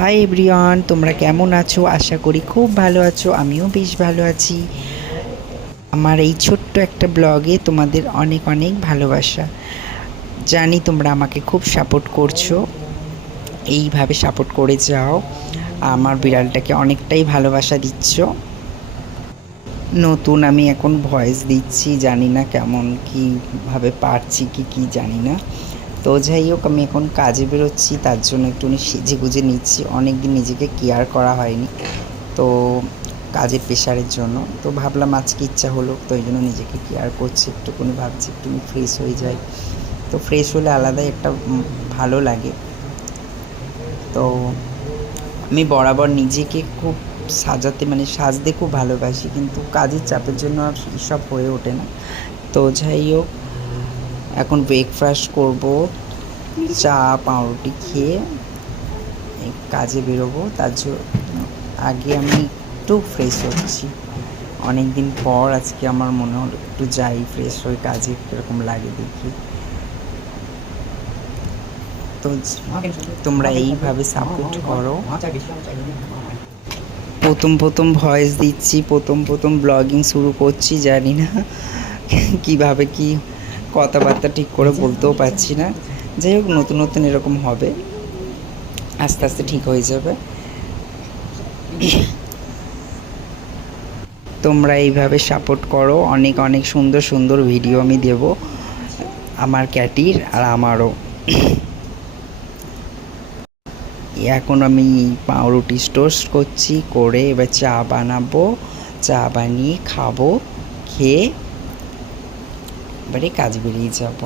Hi everyone, তোমরা কেমন আছো? আশা করি খুব ভালো আছো। আমিও বেশ ভালো আছি। আমার এই ছোট্ট একটা ব্লগে তোমাদের অনেক অনেক ভালোবাসা। জানি তোমরা আমাকে খুব সাপোর্ট করছো, এইভাবে সাপোর্ট করে যাও। আমার বিড়ালটাকে অনেকটাই ভালোবাসা দিচ্ছ। নতুন আমি এখন ভয়েস দিচ্ছি, জানি না কেমন কীভাবে পারছি কি জানি না। তো যাই হোক, আমি এখন কাজে বেরোচ্ছি, তার জন্য একটুখানি সেজে গুজে নিচ্ছি। অনেক দিন নিজেকে কেয়ার করা হয়নি, তো কাজের প্রেশারের জন্য। তো ভাবলাম আজকে ইচ্ছা হলো, তো এই জন্য নিজেকে কেয়ার করছি। একটুখানি ভাবছি একটুখানি ফ্রেশ হয়ে যাই। তো ফ্রেশ হলে আলাদাই একটা ভালো লাগে। তো আমি বরাবর নিজেকে খুব সাজাতে সাজতে খুব ভালোবাসি, কিন্তু কাজের চাপের জন্য আর এসব হয়ে ওঠে না। তো যাই হোক, এখন ব্রেকফাস্ট করব, চা পাউরুটি খেয়ে কাজে বেরোবো। তার জন্য আগে আমি একটু ফ্রেশ হচ্ছি। অনেক দিন পর আজকে আমার মনে হলো একটু যাই, ফ্রেশ হয়ে কাজে কীরকম লাগে দেখি। তো তোমরা এইভাবে সাপোর্ট করো। প্রথম ভয়েস দিচ্ছি, প্রথম ব্লগিং শুরু করছি, জানি না কীভাবে কি কথাবার্তা ঠিক করে বলতেও পারছি না। যাই হোক, নতুন এরকম হবে, আস্তে আস্তে ঠিক হয়ে যাবে। তোমরা এইভাবে সাপোর্ট করো। অনেক অনেক সুন্দর ভিডিও আমি দেব, আমার ক্যাটির আর আমারও। এখন আমি পাউরুটি টোস্ট করছি, করে এবার চা বানাবো। চা বানিয়ে খাবো, খেয়ে এবারে কাজ বেরিয়ে যাব।